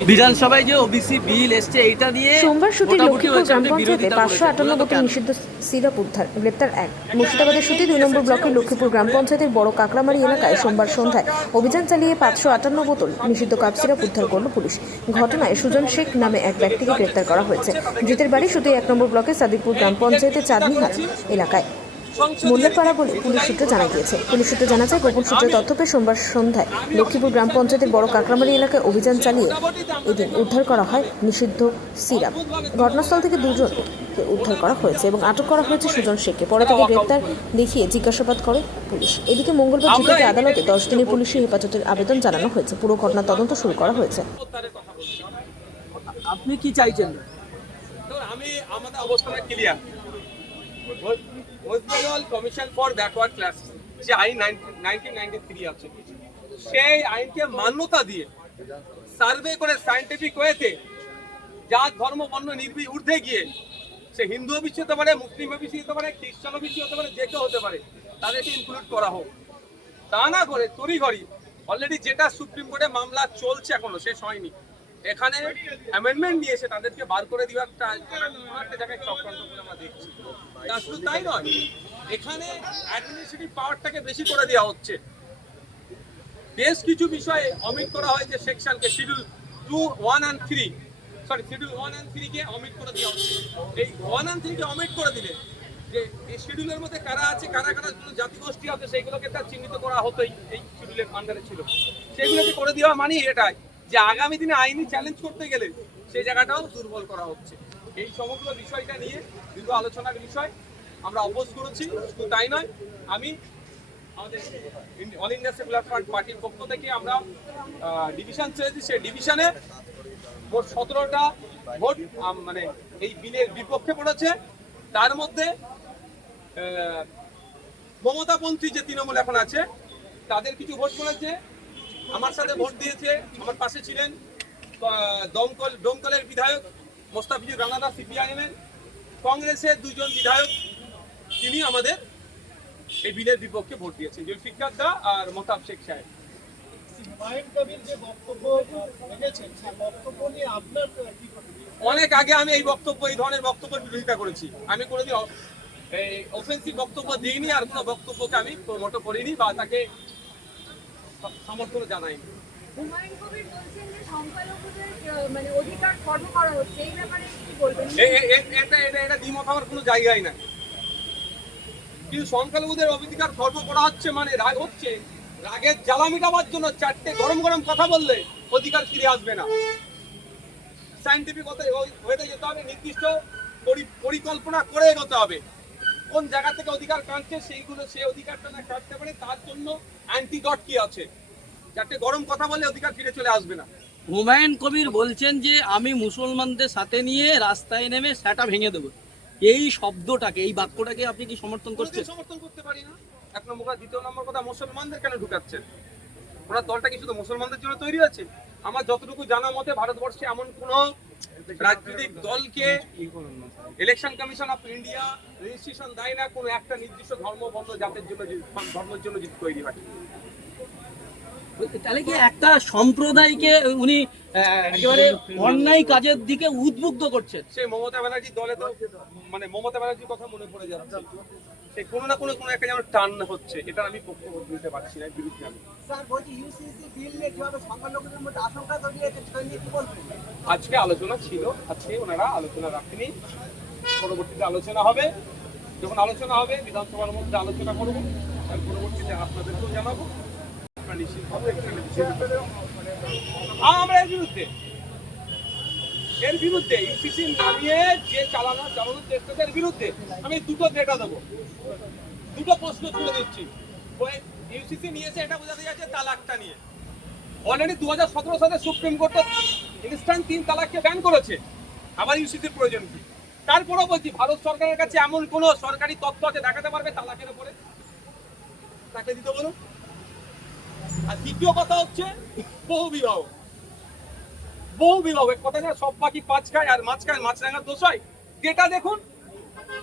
বিধানসভায় যে ওবিসি বিল এসছে এইটা নিয়ে সোমবার সুতির মোটামুটি লক্ষ্মীপুর হয়েছে, গ্রাম আপনি পঞ্চায়েতে বিরোধিতা 558 বোতল নিষিদ্ধ সিরাপ উদ্ধার, গ্রেপ্তার এক। মুর্শিদাবাদের সুতি 2 নম্বর ব্লকের লক্ষ্মীপুর গ্রাম পঞ্চায়েতের বড় কাকড়ামারি এলাকায় সোমবার সন্ধ্যায় অভিযান চালিয়ে 558 বোতল নিষিদ্ধ কাপ সিরাপ উদ্ধার করল পুলিশ। ঘটনায় সুজন শেখ নামে এক ব্যক্তিকে গ্রেপ্তার করা হয়েছে। ধৃতের বাড়ি সুতি 1 নম্বর ব্লকের সাদিকপুর গ্রাম পঞ্চায়েতের চাঁদনিহাট এলাকায় মোল্লাপাড়া বলে পুলিশ সূত্রে জানা গিয়েছে। পুলিশ সূত্রে জানা যায়, গোপন সূত্রে তথ্য পেয়ে সোমবার সন্ধ্যায় লক্ষ্মীপুর গ্রাম পঞ্চায়েতের বড় কাকড়ামারি এলাকায় অভিযান চালিয়ে এদিন উদ্ধার করা হয় নিষিদ্ধ সিরাপ। ঘটনাস্থল থেকে দুজনকে উদ্ধার করা হয়েছে এবং আটক করা হয়েছে সুজন শেখকে। পরে তাকে গ্রেপ্তার দেখিয়ে জিজ্ঞাসাবাদ করে পুলিশ। এদিকে মঙ্গলবার ধৃতকে আদালতে 10 দিনের পুলিশি হেফাজতের আবেদন জানানো হয়েছে। পুরো ঘটনার তদন্ত শুরু করা হয়েছে। আপনি কি চাইছেন? আমি আমাদের অবস্থাটা clear. West Bengal commission for backward class যে আইন 1993 আছে, সেই আইনকে মান্যতা দিয়ে সার্ভে করে সায়েন্টিফিক ওয়েতে জাত ধর্ম বর্ণ ঊর্ধ্বে গিয়ে সে হিন্দু ওবিসি হতে পারে, মুসলিম ওবিসি হতে পারে, খ্রিস্টান ওবিসি হতে পারে, যে কেউ হতে পারে, তাদেরকে ইনক্লুড করা হোক। তা না করে তড়িঘড়ি অলরেডি যেটা সুপ্রিম কোর্টে মামলা চলছে এখনো শেষ হয়নি, এখানে অ্যামেন্ডমেন্ট নিয়ে এসে তাদেরকে বার করে দেওয়ার একটা জায়গায় চক্রান্ত করে আমরা দেখছি। তা শুধু তাই নয়, এখানে অ্যাডমিনিস্ট্রেটিভ পাওয়ারটাকে বেশি করে দেওয়া হচ্ছে। বেশ কিছু বিষয়ে অমিট করা হয়েছে সেকশনকে, শিডিউল 2, 1 and 3, শিডিউল 1 and 3 কে অমিট করে দেওয়া হচ্ছে। এই 1 and 3 কে অমিট করে দিলে যে এই শিডিউলের মধ্যে কারা আছে, কারা কারা জাতিগোষ্ঠী আছে, সেইগুলোকে তার চিহ্নিত করা হতো, এই শিডিউলের আন্ডারে ছিল। সেগুলোকে করে দেওয়া মানে এটাই যে আগামী দিনে আইনি চ্যালেঞ্জ করতে গেলে সেই জায়গাটাও দুর্বল করা হচ্ছে। এই সমগ্র বিষয়টা নিয়ে দীর্ঘ আলোচনার বিষয়, আমরা অপোজ করেছি। শুধু তাই নয়, আমি আমাদের অল ইন্ডিয়া সেকুলার ফ্রন্ট পার্টির পক্ষ থেকে আমরা ডিভিশন চেয়েছি। সেই ডিভিশনে মোট 17টা ভোট মানে এই বিলের বিপক্ষে পড়েছে। তার মধ্যে মমতাপন্থী যে তৃণমূল এখন আছে তাদের কিছু ভোট পড়েছে, আমার সাথে ভোট দিয়েছে। আমার পাশে ছিলেন দমকলের বিধায়ক মোস্তাফিজুর রানাদা সিপিআইএম এর, কংগ্রেসের 2 জন বিধায়ক, তিনি আমাদের এই বিলের বিপক্ষে ভোট দিয়েছেন, জুলফিকার দা আর মোতাব শেখ সাহেব। অনেক আগে আমি এই ধরনের বক্তব্যের বিরোধিতা করেছি। আমি কোনোদিন অফেন্সিভ বক্তব্য দিইনি, আর কোনো বক্তব্যকে আমি প্রমোট করিনি বা তাকে সমর্থন জানাইনি। এটা দ্বিমত হওয়ার কোনো জায়গায় নাই, কিন্তু সংখ্যালঘুদের অধিকার খর্ব করা হচ্ছে মানে রাগ হচ্ছে। রাগের জ্বালা মিটাবার জন্য 4টে গরম গরম কথা বললে অধিকার ফিরে আসবে না। সায়েন্টিফিক ওয়েতে যেতে হবে, নির্দিষ্ট পরিকল্পনা করে এগোতে হবে। কোন জায়গা থেকে অধিকার কাটছে সেই অধিকারটা না কাটতে পারে, তার জন্য অ্যান্টিডট কি আছে। 4টে গরম কথা বললে অধিকার ফিরে চলে আসবে না। হুমায়ুন কবির বলছেন যে আমি মুসলমানদের সাথে নিয়ে রাস্তায় নেমে সেটা ভেঙে দেবো। এই শব্দটাকে, এই বাক্যটাকে আপনি কি সমর্থন করছেন? সমর্থন করতে পারি না। 1 নম্বর কথা। 2 নম্বর কথা, মুসলমানদের কেন ঢুকাচ্ছেন? ওনার দলটা কি শুধু মুসলমানদের জন্য তৈরি আছে? আমার যতটুকু জানা মতে ভারতবর্ষে এমন কোন রাজনৈতিক দলকে election commission of India registration দেয় না কোনো একটা নির্দিষ্ট ধর্ম বর্ণ জাতের জন্য, ধর্মের জন্য যদি তৈরি হয়। তাহলে কি একটা সম্প্রদায়কে উনি একেবারে অন্যায় কাজের দিকে উদ্বুদ্ধ করছেন? সেই মমতা ব্যানার্জির দলে তো মানে মমতা ব্যানার্জির কথা মনে পড়ে যাচ্ছে। সেই কোনো না কোনো একটা যেন টান হচ্ছে, এটা আমি বক্তব্য দিতে পারছি না, বিরুদ্ধে আমি। আজকে আলোচনা ছিল, আজকে ওনারা আলোচনা রাখেনি, পরবর্তীতে আলোচনা হবে। যখন আলোচনা হবে বিধানসভার মধ্যে আলোচনা করবো, তার পরবর্তীতে আপনাদেরকেও জানাবো। আমরা এর বিরুদ্ধে ইউসিসি নামিয়ে যে চালানোর চেষ্টার বিরুদ্ধে আমি 2টো ডেটা দেবো, 2টো প্রশ্ন তুলে দিচ্ছি। ইউসিসি নিয়েছে এটা বোঝাতে যাচ্ছে তালাকটা নিয়ে। অলরেডি 2017 সালে সুপ্রিম কোর্ট ইনস্ট্যান্ট 3 তালাককে ব্যান করেছে। আবার ইউসিসির প্রয়োজন কি? তারপরেও বলছি, ভারত সরকারের কাছে এমন কোন সরকারি তথ্য আছে দেখাতে পারবে তালাকের উপরে? তাকে দিতে বলুন। আর দ্বিতীয় কথা হচ্ছে বহু বিবাহ। কথা যা সব পাখি পাঁচ খায় আর মাছ খায়, মাছ রাঙার দোষ হয়। যেটা দেখুন,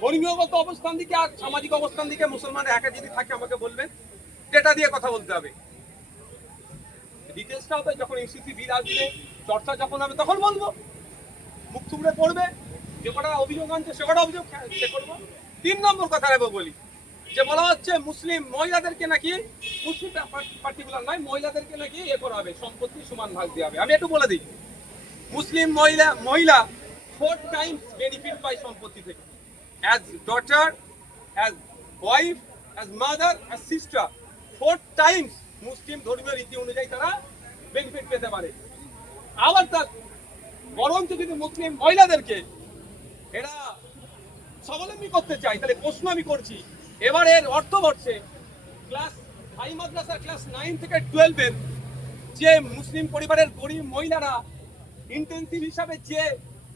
ধর্মীয়গত অবস্থান দিকে আর সামাজিক অবস্থান দিকে মুসলমান একা যদি থাকে আমাকে বলবেন, যেটা দিয়ে কথা বলতে হবে। ডিটেলসটা হবে যখন ইউসিসি বিল আসবে, চর্চা যখন হবে তখন বলবো, মুখ থুবড়ে পড়বে, যে কটা অভিযোগ আনছে সে কটা অভিযোগ সে করবো। 3 নম্বর কথা বলি, যে বলা হচ্ছে মুসলিম মহিলাদেরকে নাকি, মুসলিম পার্টিকুলার নয়, মহিলাদেরকে নাকি করা হবে, সম্পত্তি সমান ভাগ দেওয়া হবে। আমি একটু বলে দিই, মুসলিম মহিলা 4 টাইমস বেনিফিট পায় সম্পত্তি থেকে, as daughter, as wife, as mother, as sister, 4 times মুসলিম ধর্মীয় রীতি অনুযায়ী তারা বেনিফিট পেতে পারে। আবার তার বরঞ্চ যদি মুসলিম মহিলাদেরকে এরা স্বাবলম্বী করতে চায়, তাহলে প্রশ্ন আমি করছি, এবারের অর্থবর্ষে ক্লাস হাই মাদ্রাসা ক্লাস 9 থেকে 12 এর যে মুসলিম পরিবারের গরিব মহিলারা ইন্টেনসিভ হিসাবে যে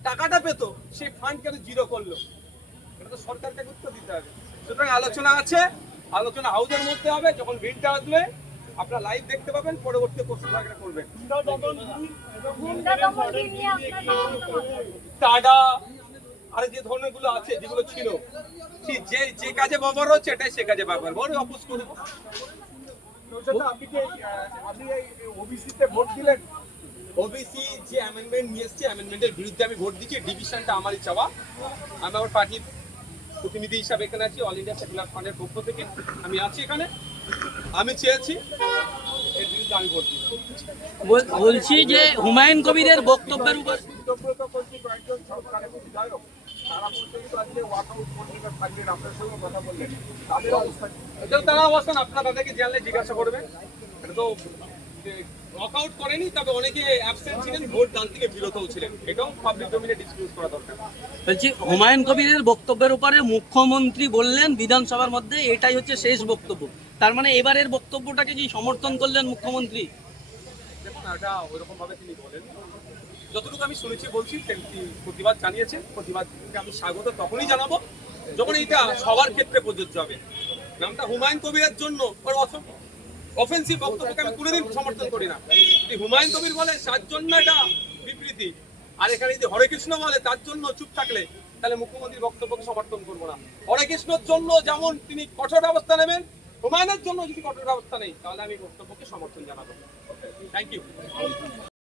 টাকাটা পেত, সেই ফান্ড কেন জিরো করলো? এটা তো সরকারকে উত্তর দিতে হবে। সুতরাং আলোচনা আছে, আলোচনা হাউসের মধ্যে হবে, যখন বিলটা আসবে আপনারা লাইভ দেখতে পাবেন, পরবর্তী প্রশ্ন থাকলে করবেন। টাডা আর যে ধরনের গুলো আছে, যেগুলো ছিল, যে কাজে ব্যবহার হচ্ছে এটাই সে কাজে ব্যবহার, বড় অপোজ করবো। ওবিসি যে অ্যামেন্ডমেন্ট নিয়ে এসছে, অ্যামেন্ডমেন্টের বিরুদ্ধে আমি ভোট দিচ্ছি। ডিভিশনটা আমারই চাওয়া, আমি আমার পার্টির প্রতিনিধি হিসাবে এখানে আছি, অল ইন্ডিয়া সেকুলার ফান্ডের পক্ষ থেকে আমি আছি এখানে। আমি চেয়েছি এর বিরুদ্ধে আমি ভোট দিচ্ছি। বলছি যে হুমায়ুন কবিরের বক্তব্যের উপর তারা অবস্থান আপনারা তাদেরকে জানলে জিজ্ঞাসা করবেন। এটা তো ওয়াকআউট করেনি, তবে অনেকে অ্যাবসেন্ট ছিলেন, ভোট দান থেকে বিরতও ছিলেন, এটাও পাবলিক ডোমেইনে ডিসক্লোজ করা দরকার। বলছি হুমায়ুন কবিরের বক্তব্যের উপরে মুখ্যমন্ত্রী বললেন বিধানসভার মধ্যে এটাই হচ্ছে শেষ বক্তব্য, তার মানে এবারের বক্তব্যটাকে কি সমর্থন করলেন মুখ্যমন্ত্রী? দেখুন, এটা ওইরকম ভাবে তিনি বলেন, যতটুকু আমি শুনেছি বলছি, তিনি প্রতিবাদ জানিয়েছেন। প্রতিবাদকে আমি স্বাগত তখনই জানাবো যখন এটা সবার ক্ষেত্রে প্রযোজ্য হবে। নামটা হুমায়ুন কবিরের জন্য অফেন্সিভ বক্তব্যকে আমি কোনোদিন সমর্থন করি না। হুমায়ুন কবির বলে তার জন্য এটা বিবৃতি, আর এখানে যদি হরে কৃষ্ণ বলে তার জন্য চুপ থাকলে, তাহলে মুখ্যমন্ত্রীর বক্তব্যকে সমর্থন করবো না। হরে কৃষ্ণর জন্য যেমন তিনি কঠোর ব্যবস্থা নেবেন, হুমায়ুনের জন্য যদি কঠোর ব্যবস্থা নেই, তাহলে আমি বক্তব্যকে সমর্থন জানাবো। Thank you.